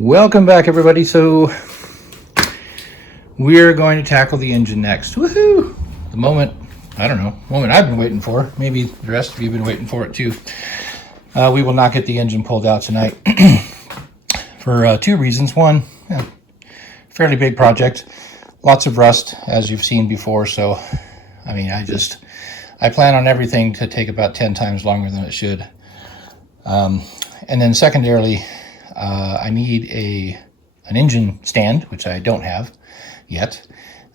Welcome back, everybody. So we're going to tackle the engine next. Woohoo! The moment I've been waiting for. Maybe the rest of you have been waiting for it too. We will not get the engine pulled out tonight for two reasons. One, fairly big project, lots of rust, as you've seen before. So, I mean, I plan on everything to take about 10 times longer than it should. And then secondarily, I need an engine stand, which I don't have yet.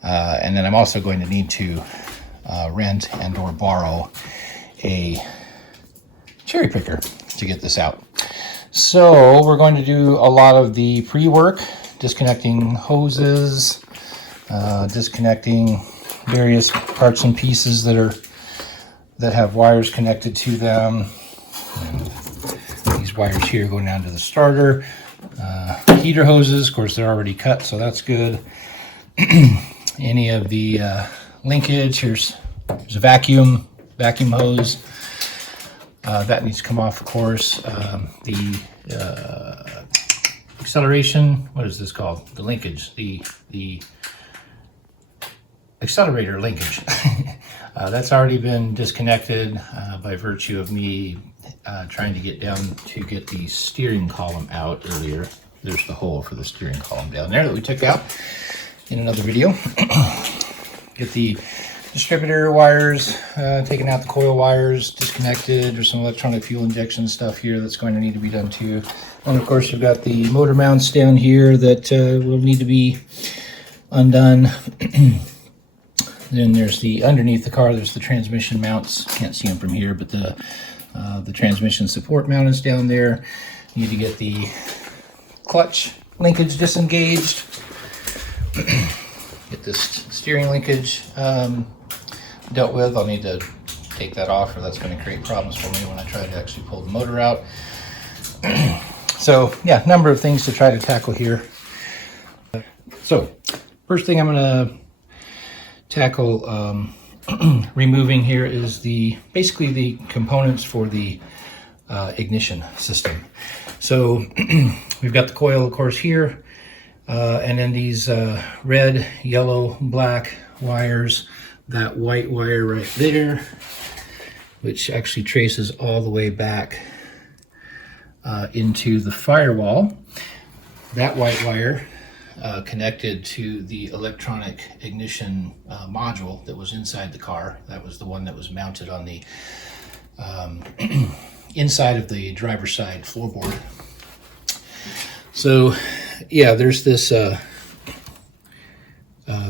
And then I'm also going to need to rent and or borrow a cherry picker to get this out. So we're going to do a lot of the pre-work, disconnecting hoses, disconnecting various parts and pieces that have wires connected to them. And these wires here go down to the starter. Heater hoses, of course, they're already cut, so that's good. Any of the linkage, here's a vacuum hose. That needs to come off, of course. The acceleration, what is this called? The linkage, the accelerator linkage. That's already been disconnected by virtue of me trying to get the steering column out earlier. There's the hole for the steering column down there that we took out in another video. Get the distributor wires, taking out the coil wires, disconnected. There's some electronic fuel injection stuff here that's going to need to be done too. And of course, you've got the motor mounts down here that will need to be undone. Then there's underneath the car, there's the transmission mounts. Can't see them from here, but the transmission support mount is down there. You need to get the clutch linkage disengaged. Get this steering linkage dealt with. I'll need to take that off, or that's going to create problems for me when I try to actually pull the motor out. So yeah, number of things to try to tackle here. So first thing I'm going to tackle removing here is basically the components for the ignition system. So we've got the coil, of course, here, and then these red, yellow, black wires, that white wire right there, which actually traces all the way back into the firewall. That white wire connected to the electronic ignition module that was inside the car. That was the one that was mounted on the inside of the driver's side floorboard. So yeah, there's this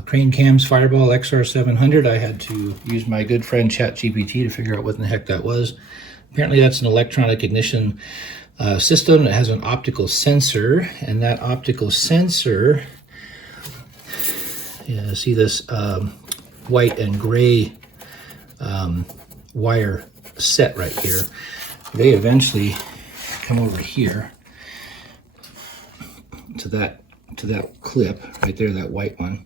Crane Cams Fireball XR700. I had to use my good friend ChatGPT to figure out what in the heck that was. Apparently that's an electronic ignition system that has an optical sensor, and that optical sensor, see this white and gray wire set right here. They eventually come over here to that clip right there, that white one,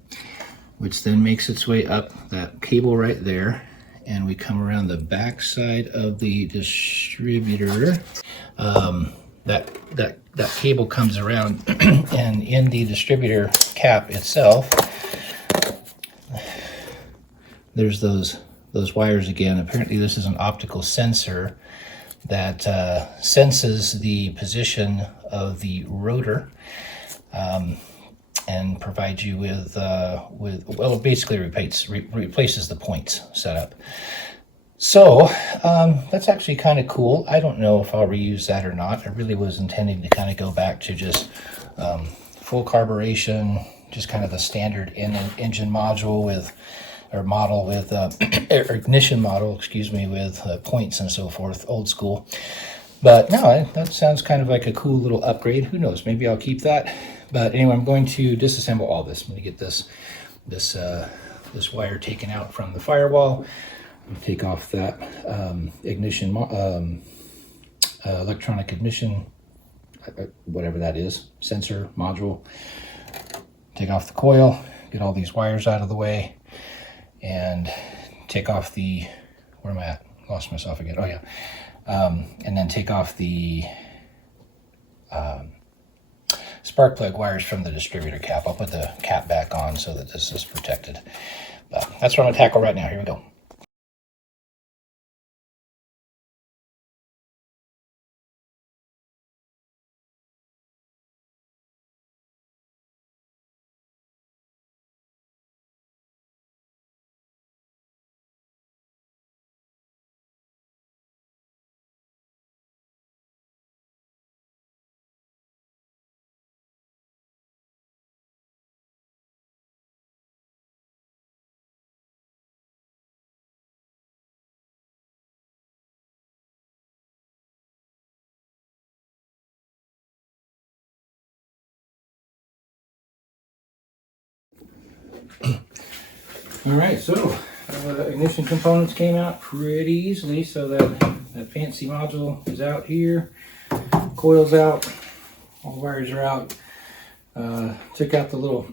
which then makes its way up that cable right there, and we come around the back side of the distributor. That cable comes around and in the distributor cap itself, there's those wires again. Apparently this is an optical sensor that senses the position of the rotor and provides you with well, basically replaces the points setup. So that's actually kind of cool. I don't know if I'll reuse that or not. I really was intending to kind of go back to just full carburation, just kind of the standard engine module with, or model with, or ignition model, excuse me, with points and so forth, old school. But no, that sounds kind of like a cool little upgrade. Who knows? Maybe I'll keep that. But anyway, I'm going to disassemble all this. I'm going to get this wire taken out from the firewall. Take off that ignition, electronic ignition, whatever that is, sensor module. Take off the coil, get all these wires out of the way, and take off the, where am I at? Lost myself again. Oh yeah. And then take off the spark plug wires from the distributor cap. I'll put the cap back on so that this is protected. But that's what I'm going to tackle right now. Here we go. All right, so ignition components came out pretty easily. So that fancy module is out here, coils out, all the wires are out. Took out the little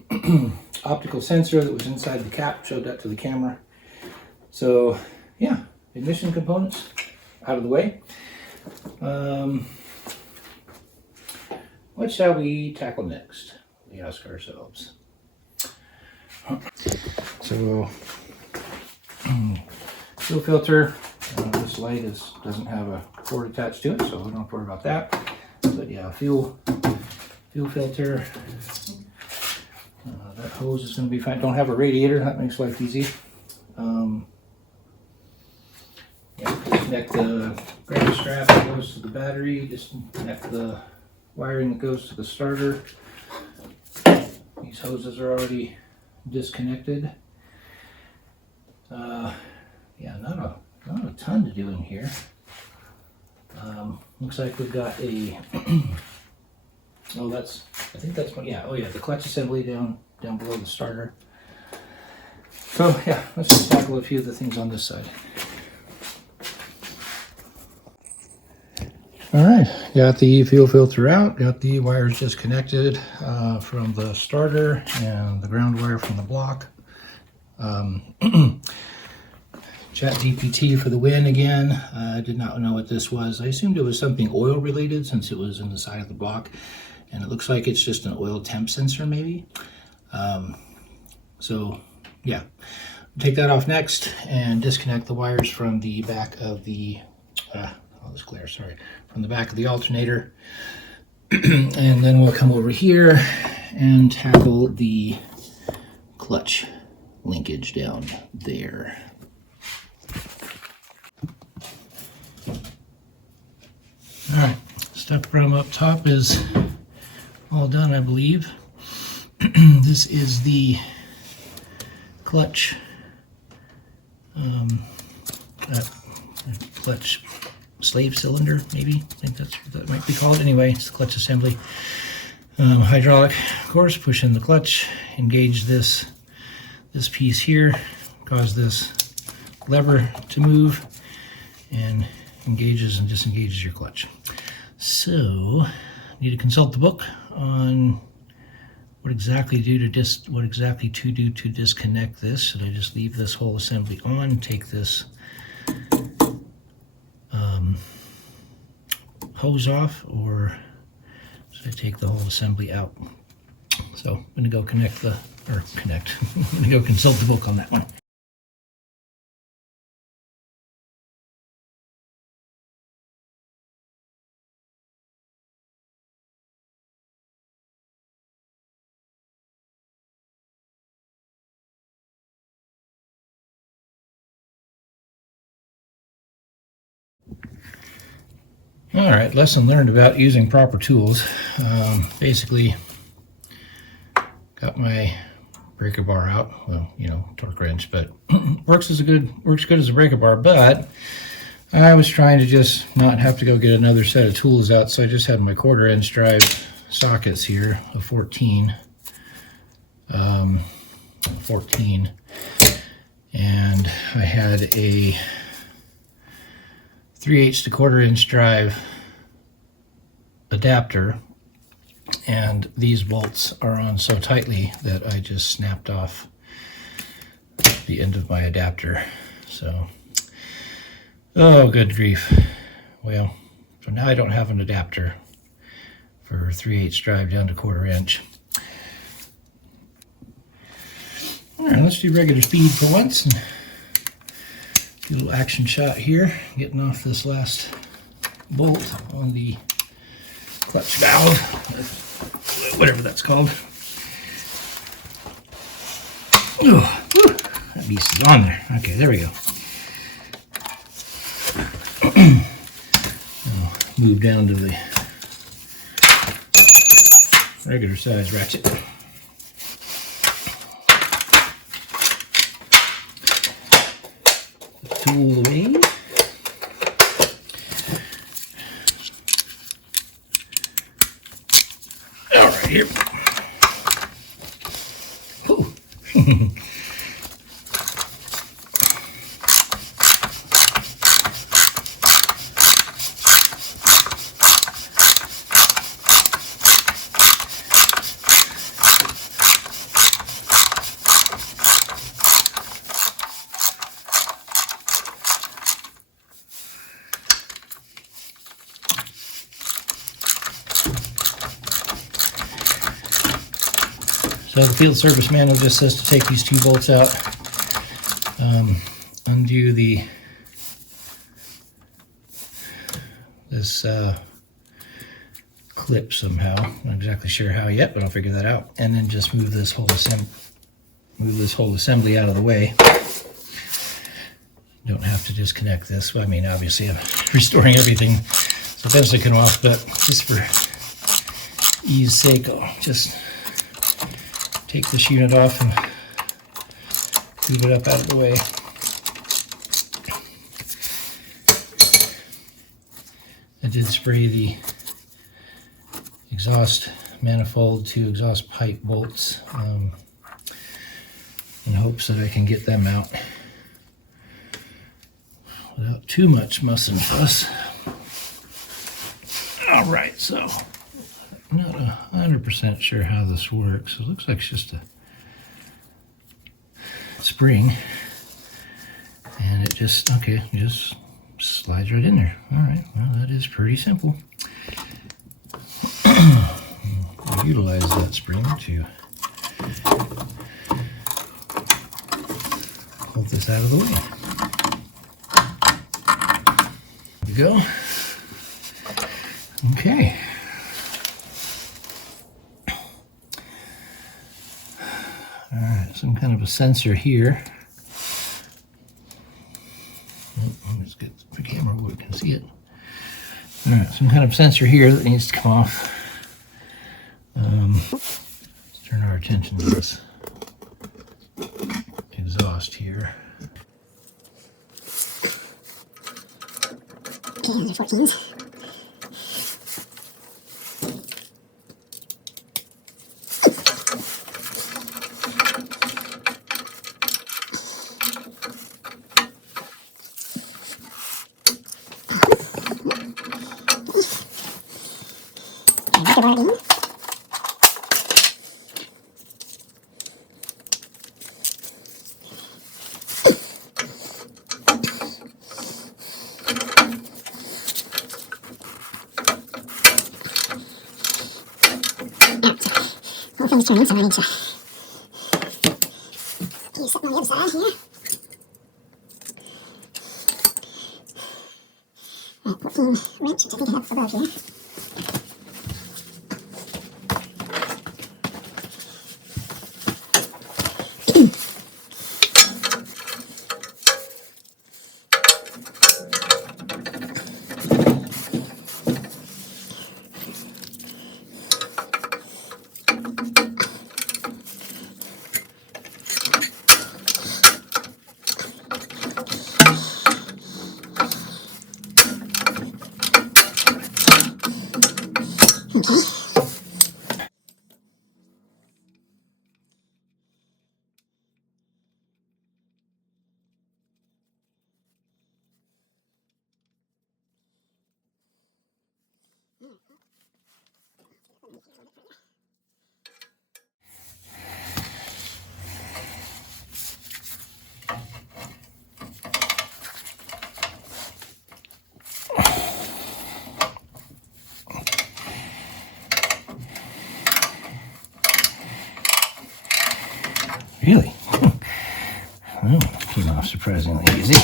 optical sensor that was inside the cap, showed that to the camera. So yeah, ignition components out of the way. What shall we tackle next? We ask ourselves. So fuel filter, this light doesn't have a cord attached to it, so we don't have to worry about that. But yeah, fuel filter, that hose is going to be fine. Don't have a radiator, that makes life easy. Yeah, disconnect the ground strap that goes to the battery, disconnect the wiring that goes to the starter. These hoses are already disconnected. Yeah, not a ton to do in here. Looks like we've got a oh, I think that's what, yeah, oh yeah, the clutch assembly down below the starter. So yeah, let's just tackle a few of the things on this side. All right, got the fuel filter out, got the wires disconnected from the starter and the ground wire from the block. Chat GPT for the win again. I did not know what this was. I assumed it was something oil related since it was in the side of the block, and it looks like it's just an oil temp sensor maybe. So yeah, take that off next and disconnect the wires from the back of the all this glare, sorry, from the back of the alternator. And then we'll come over here and tackle the clutch linkage down there. All right, step from up top is all done, I believe. This is the clutch, clutch slave cylinder, maybe. I think that's what that might be called. Anyway, it's the clutch assembly. Hydraulic, of course, push in the clutch, engage this piece here, cause this lever to move, and engages and disengages your clutch. So, need to consult the book on what exactly to do to disconnect this. Should I just leave this whole assembly on, take this hose off, or should I take the whole assembly out? So I'm going to go I'm going to go consult the book on that one. All right, lesson learned about using proper tools. Basically, got my breaker bar out. Well, you know, torque wrench, but works good as a breaker bar. But I was trying to just not have to go get another set of tools out, so I just had my 1/4 inch drive sockets here, a 14, and I had a 3/8 to 1/4 inch drive adapter, and these bolts are on so tightly that I just snapped off the end of my adapter. So, oh good grief. Well, so now I don't have an adapter for 3/8 drive down to 1/4 inch. All right, let's do regular speed for once and do a little action shot here, getting off this last bolt on the clutch valve, whatever that's called. Oh, that beast is on there. Okay, there we go. I'll move down to the regular size ratchet. Tool away. All right, here. Whew. So the field service manual just says to take these 2 bolts out, undo this clip somehow. Not exactly sure how yet, but I'll figure that out. And then just move this whole assembly out of the way. Don't have to disconnect this. I mean, obviously I'm restoring everything so best I can off, but just for ease sake, I'll just take this unit off and move it up out of the way. I did spray the exhaust manifold to exhaust pipe bolts in hopes that I can get them out without too much muss and fuss. All right, so I'm not 100% sure how this works. It looks like it's just a spring, and it just slides right in there. All right, well, that is pretty simple. I'll utilize that spring to pull this out of the way. There we go. Okay. All right, some kind of a sensor here. Let's get the camera where we can see it. All right, some kind of sensor here that needs to come off. Let's turn our attention to this exhaust here. Okay, under 14s. Hopefully it's turning, so I need to use something on the other side here. Right, 14 wrench, which I think I have above here. Really? Well, came off surprisingly easy.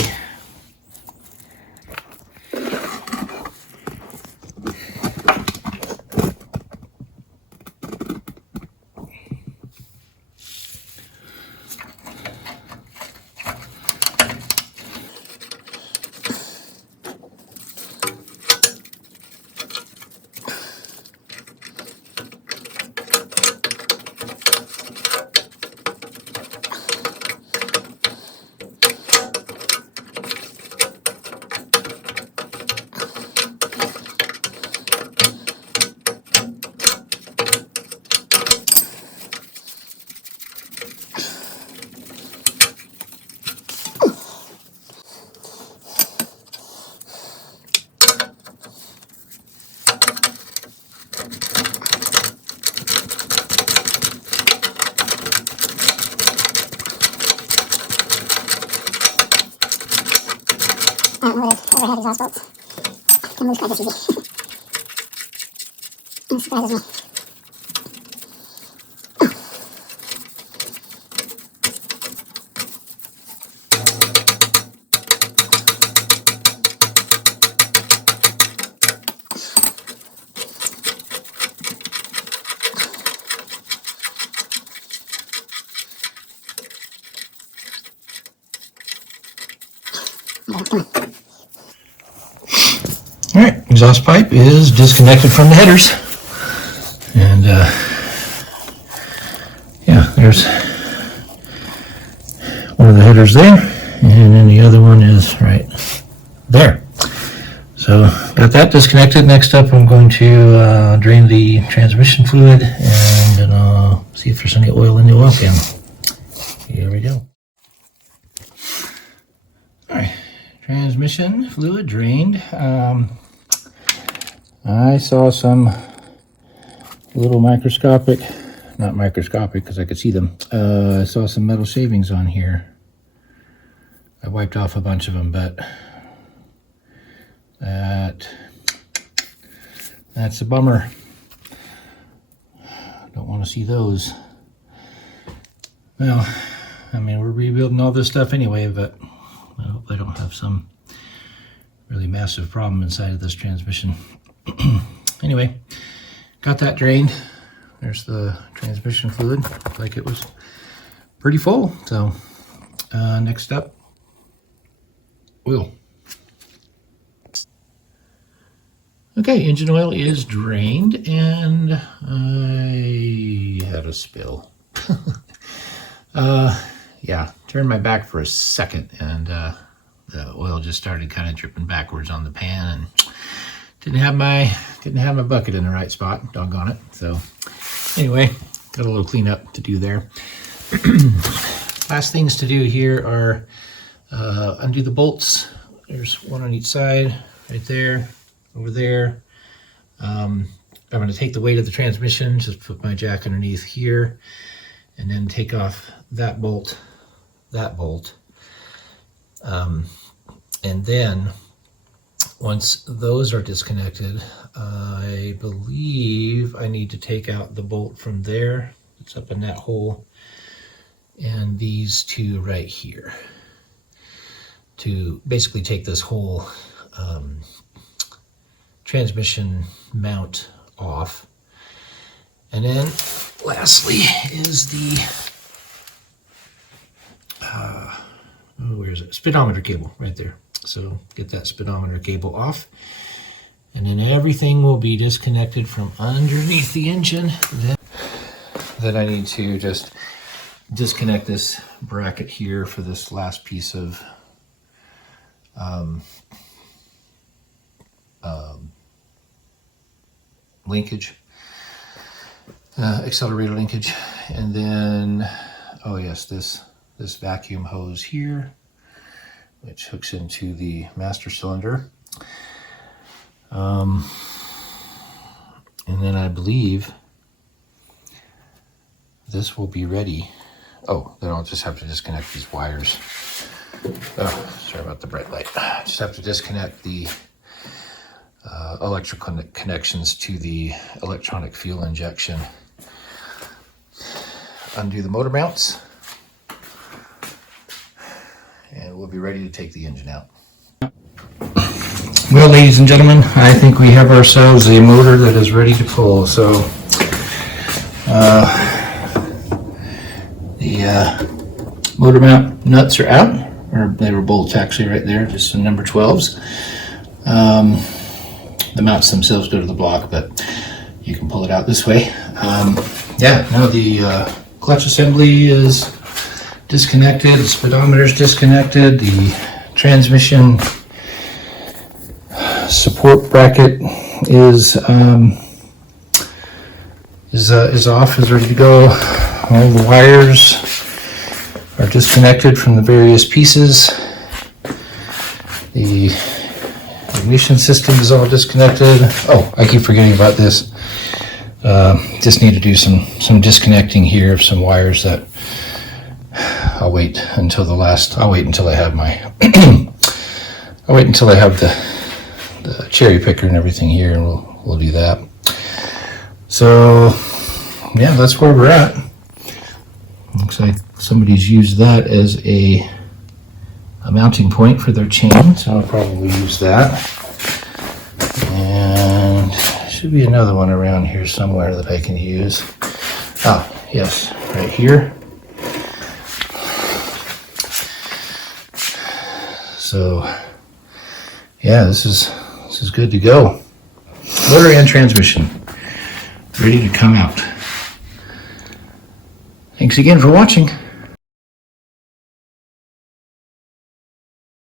I don't know what I've ever had these house bolts. Can move quite this easy. It surprises me. All right, exhaust pipe is disconnected from the headers. And yeah, there's one of the headers there, and then the other one is right there. So got that disconnected. Next up, I'm going to drain the transmission fluid, and then I'll see if there's any oil in the oil pan. Here we go. All right, transmission fluid drained. I saw some little microscopic, not microscopic because I could see them. I saw some metal shavings on here. I wiped off a bunch of them, but that's a bummer. Don't want to see those. Well, I mean, we're rebuilding all this stuff anyway, but I hope I don't have some really massive problem inside of this transmission. Anyway, got that drained. There's the transmission fluid. Looked like it was pretty full. So next up, oil. Okay, engine oil is drained, and I had a spill. Yeah, turned my back for a second, and the oil just started kind of dripping backwards on the pan, and didn't have my bucket in the right spot. Doggone it. So anyway, got a little cleanup to do there. Last things to do here are undo the bolts. There's one on each side, right there, over there. I'm going to take the weight of the transmission, just put my jack underneath here, and then take off that bolt, and then once those are disconnected, I believe I need to take out the bolt from there. It's up in that hole, and these two right here, to basically take this whole transmission mount off. And then lastly is the where is it? Speedometer cable right there. So get that speedometer cable off, and then everything will be disconnected from underneath the engine. Then I need to just disconnect this bracket here for this last piece of linkage, accelerator linkage, and then oh yes, this vacuum hose here, which hooks into the master cylinder. And then I believe this will be ready. Oh, then I'll just have to disconnect these wires. Oh, sorry about the bright light. Just have to disconnect the electrical connections to the electronic fuel injection. Undo the motor mounts. be ready to take the engine out. Well, ladies and gentlemen, I think we have ourselves a motor that is ready to pull. So the motor mount nuts are out, or they were bolts actually right there, just some number 12s. The mounts themselves go to the block, but you can pull it out this way. Yeah, now the clutch assembly is disconnected, the speedometer is disconnected, the transmission support bracket is off, is ready to go. All the wires are disconnected from the various pieces. The ignition system is all disconnected. Oh, I keep forgetting about this. Just need to do some disconnecting here of some wires that I'll wait until I have my I'll wait until I have the cherry picker and everything here, and we'll do that. So yeah, that's where we're at. Looks like somebody's used that as a mounting point for their chain, so I'll probably use that. And should be another one around here somewhere that I can use. Ah, yes, right here. So yeah, this is good to go. Motor and transmission ready to come out. Thanks again for watching.